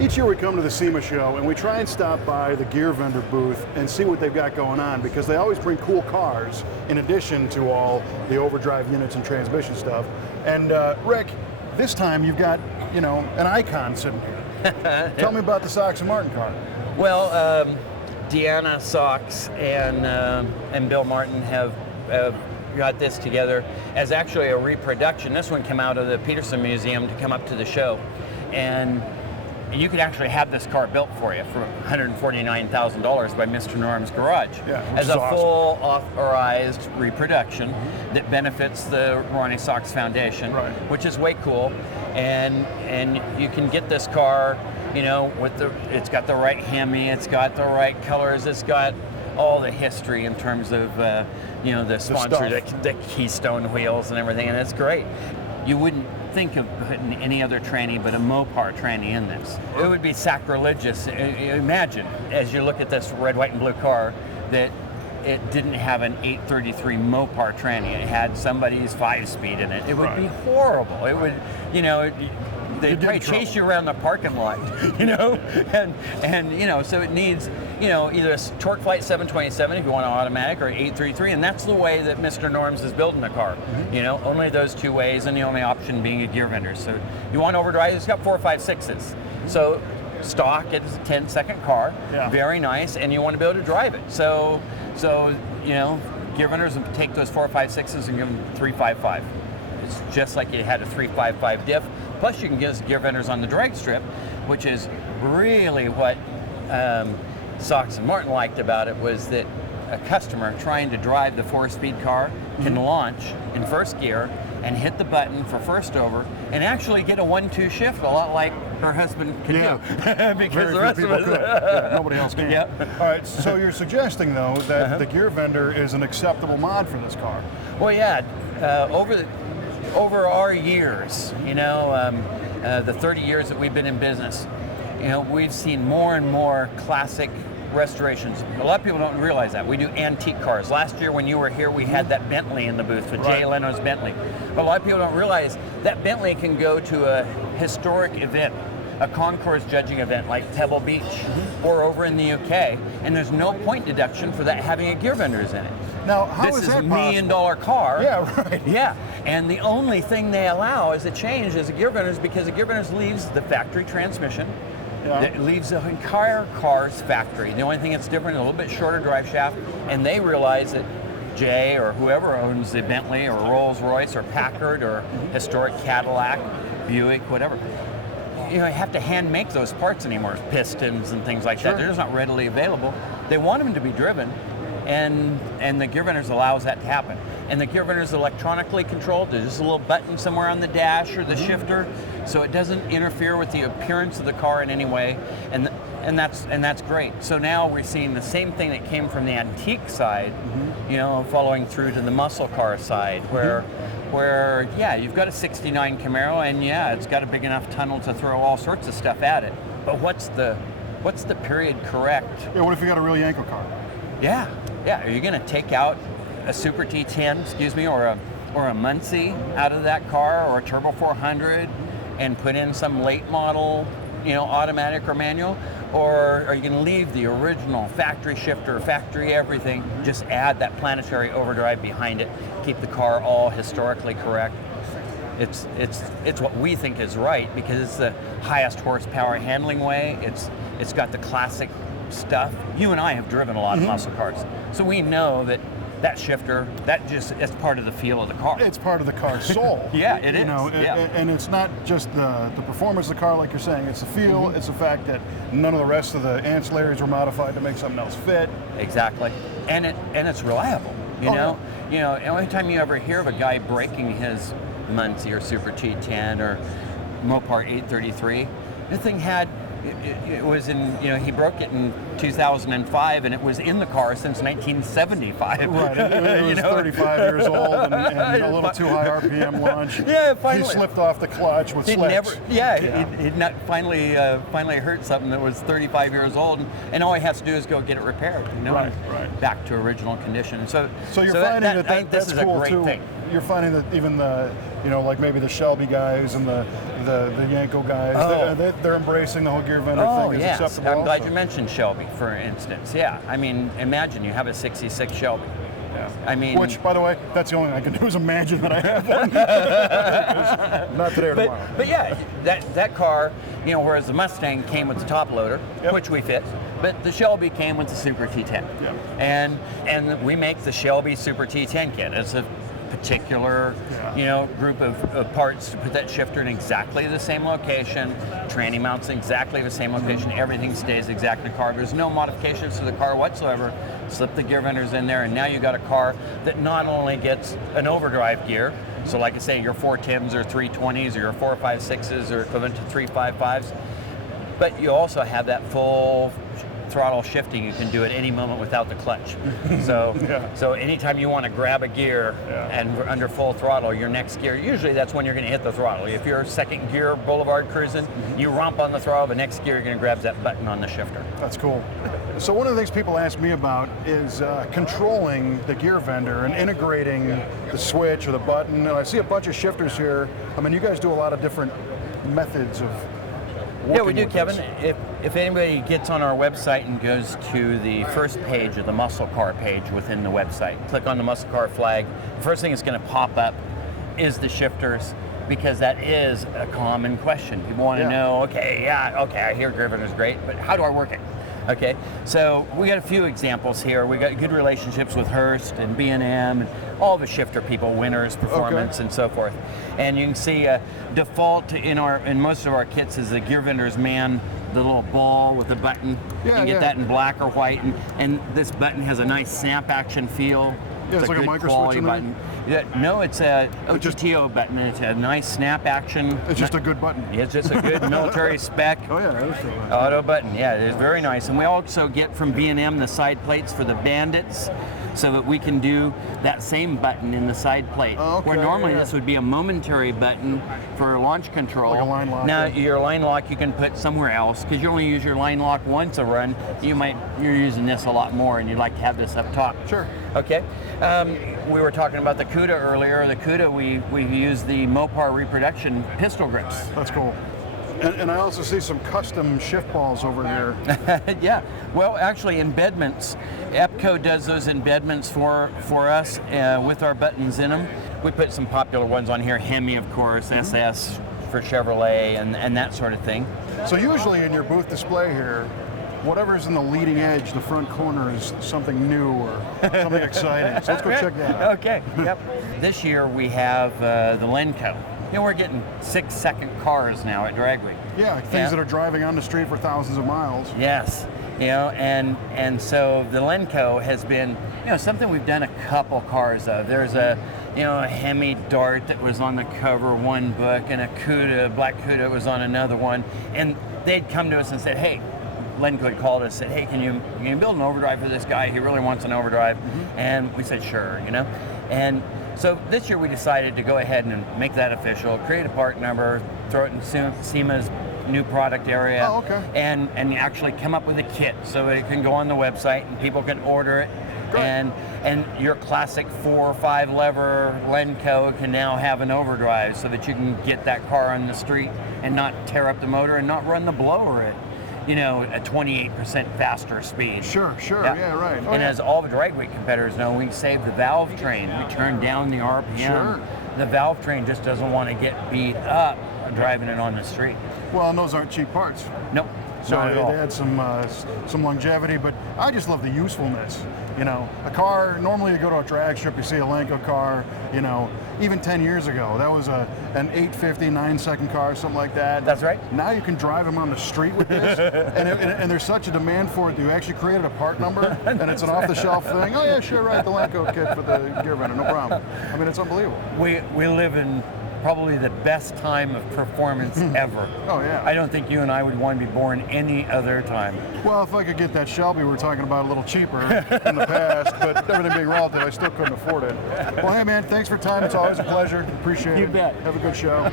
Each year we come to the SEMA show and we try and stop by the Gear Vendor booth and see what they've got going on, because they always bring cool cars in addition to all the overdrive units and transmission stuff. And Rick, this time you've got, you know, an icon sitting here. Tell me about the Sox Martin car. Well, Deanna Sox and Bill Martin have got this together as actually a reproduction. This one came out of the Peterson Museum to come up to the show, and you could actually have this car built for you for $149,000 by Mr. Norm's Garage, as a awesome. full authorized reproduction that benefits the Ronnie Sox Foundation, which is way cool. And you can get this car, you know, it's got the right Hemi, it's got the right colors, it's got all the history in terms of you know, the sponsor, the Keystone wheels and everything, and it's great. You wouldn't think of putting any other tranny but a Mopar tranny in this. It would be sacrilegious. Imagine, as you look at this red, white, and blue car, that it didn't have an 833 Mopar tranny. It had somebody's 5-speed in it. It would be horrible. It would, you know, they'd probably chase you around the parking lot, you know, and you know, so it needs, you know, either a Torque Flight 727 if you want an automatic, or an 833, and that's the way that Mr. Norms is building the car. You know, only those two ways, and the only option being a Gear Vendor. So you want overdrive, it's got 4, 5, 6s. So stock, it's a 10-second car, very nice, and you want to be able to drive it. So you know, Gear Vendors will take those 4, 5, 6s and give them 355. It's just like you had a 355 diff. Plus, you can get us Gear Vendors on the drag strip, which is really what Sox and Martin liked about it, was that a customer trying to drive the 4-speed car can launch in first gear and hit the button for first over and actually get a 1-2 shift, a lot like her husband can do. Because the rest of us nobody else can. All right, so you're suggesting, though, that the Gear Vendor is an acceptable mod for this car. Well, yeah, over our years, you know, the 30 years that we've been in business, you know, we've seen more and more classic restorations. A lot of people don't realize that. We do antique cars. Last year when you were here, we had that Bentley in the booth with Jay Leno's Bentley. But a lot of people don't realize that Bentley can go to a historic event, a concourse judging event like Pebble Beach or over in the UK, and there's no point deduction for that having a Gear Vendors in it. Now, how is that This is a $1 million car. Yeah, right. Yeah, and the only thing they allow as a change is a Gear Vendors, because the Gear Vendors leaves the factory transmission. It leaves the entire car's factory. The only thing that's different, a little bit shorter drive shaft, and they realize that Jay or whoever owns the Bentley or Rolls Royce or Packard or historic Cadillac, Buick, whatever, you know, you have to hand make those parts anymore, pistons and things like that. They're just not readily available. They want them to be driven, and the Gear Vendors allows that to happen. And the Gear Vendor is electronically controlled. There's just a little button somewhere on the dash or the shifter, so it doesn't interfere with the appearance of the car in any way, and that's great. So now we're seeing the same thing that came from the antique side, you know, following through to the muscle car side, where yeah, you've got a '69 Camaro, and yeah, it's got a big enough tunnel to throw all sorts of stuff at it. But what's the period correct? Yeah, what if you got a real Lenco car? Yeah. Are you going to take out a Super T10, or a Muncie out of that car, or a Turbo 400, and put in some late model, you know, automatic or manual? Or are you going to leave the original factory shifter, factory everything, just add that planetary overdrive behind it, keep the car all historically correct? It's what we think is right, because it's the highest horsepower handling way. It's got the classic stuff. You and I have driven a lot of muscle cars, so we know that shifter, it's part of the feel of the car. It's part of the car's soul. Yeah, it is. You know, and it's not just the performance of the car, like you're saying. It's the feel. It's the fact that none of the rest of the ancillaries were modified to make something else fit. Exactly, and it's reliable. You know, the only time you ever hear of a guy breaking his Muncie or Super T10 or Mopar 833, the thing had. It was in, you know, he broke it in 2005, and it was in the car since 1975. Right, it was 35 years old and a little too high RPM launch. Yeah, finally. He slipped off the clutch with slicks. He'd not finally hurt something that was 35 years old, and all he has to do is go get it repaired, you know, right. back to original condition. So you're finding that this that's is cool a great too. thing. you're finding that even the, you know, like maybe the Shelby guys and the Lenco guys, they're embracing the whole Gear Vendor thing as acceptable. I'm glad also. you mentioned Shelby, for instance. Yeah, I mean, imagine you have a 66 Shelby. Yeah. I mean, which, by the way, that's the only thing I can do is imagine that I have one. Not today or tomorrow. But yeah, that car, you know, whereas the Mustang came with the top loader, which we fit, but the Shelby came with the Super T10. Yep. And we make the Shelby Super T10 kit. It's a particular, you know, group of parts to put that shifter in exactly the same location, tranny mounts in exactly the same location, everything stays exactly the car. There's no modifications to the car whatsoever. Slip the gear vendors in there, and now you got a car that not only gets an overdrive gear, so like I say, your 410s or 320s or your 456s or equivalent to 355s, but you also have that full throttle shifting. You can do at any moment without the clutch. So anytime you want to grab a gear and under full throttle, your next gear, usually that's when you're going to hit the throttle. If you're second gear boulevard cruising, you romp on the throttle, the next gear you're going to grab that button on the shifter. That's cool. So one of the things people ask me about is controlling the gear vendor and integrating the switch or the button. I see a bunch of shifters here. I mean, you guys do a lot of different methods of Yeah, we do, with Kevin. this. If anybody gets on our website and goes to the first page of the muscle car page within the website, click on the muscle car flag, the first thing that's going to pop up is the shifters, because that is a common question. People want to know, okay, I hear gear vendor's great, but how do I work it? Okay, so we got a few examples here. We got good relationships with Hurst and B&M and all the shifter people, Winners, Performance, and so forth. And you can see default in most of our kits is the gear vendor's man, the little ball with the button. You can get that in black or white, and this button has a nice snap action feel. Yeah, it's like a micro switch in there? Yeah, no, it's a OTTO button. It's a nice snap action. It's just a good button. It's just a good military spec. Oh yeah, that is true. Auto button. Yeah, it is very nice. And we also get from B&M the side plates for the Bandits, so that we can do that same button in the side plate. Where normally this would be a momentary button for launch control. Like a line lock. Now your line lock you can put somewhere else, because you only use your line lock once a run. You're using this a lot more, and you'd like to have this up top. Sure. Okay. We were talking about the CUDA earlier. The CUDA, we use the Mopar reproduction pistol grips. That's cool. And I also see some custom shift balls over here. Yeah, well, actually, embedments. EPCO does those embedments for us with our buttons in them. We put some popular ones on here, HEMI, of course, SS for Chevrolet, and that sort of thing. So usually in your booth display here, whatever's in the leading edge, the front corner, is something new or something exciting. So let's go check that out. Okay, yep. This year we have the Lenco. You know, we're getting 6-second cars now at Drag Week. Yeah, things that are driving on the street for thousands of miles. Yes, you know, and so the Lenco has been, you know, something we've done a couple cars of. There's a Hemi Dart that was on the cover of one book, and a CUDA, Black CUDA was on another one, and they'd come to us and said, hey, Lenco had called us and said, hey, can you build an overdrive for this guy? He really wants an overdrive. And we said, sure, you know. And so this year we decided to go ahead and make that official, create a part number, throw it in SEMA's new product area, and actually come up with a kit so it can go on the website and people can order it. And your classic 4 or 5 lever Lenco can now have an overdrive, so that you can get that car on the street and not tear up the motor and not run the blower at, you know, a 28% faster speed. Sure, yeah, right. And as all the Drag Week competitors know, we save the valve train. We turn down the RPM. Sure. The valve train just doesn't want to get beat up driving it on the street. Well, and those aren't cheap parts. Nope. So not at all. they had some longevity, but I just love the usefulness. You know, a car, normally you go to a drag strip, you see a Lenco car, you know, even 10 years ago, that was an 850, 9-second car, something like that. That's right. Now you can drive them on the street with this, and there's such a demand for it, you actually created a part number, and it's an off-the-shelf thing. Oh yeah, sure, right, the Lenco kit for the Gear Vendor, no problem. I mean, it's unbelievable. We live in probably the best time of performance ever. Oh yeah. I don't think you and I would want to be born any other time. Well, if I could get that Shelby we were talking about a little cheaper in the past, but everything being relative, I still couldn't afford it. Well, hey man, thanks for your time. It's always a pleasure. Appreciate it. You bet. Have a good show.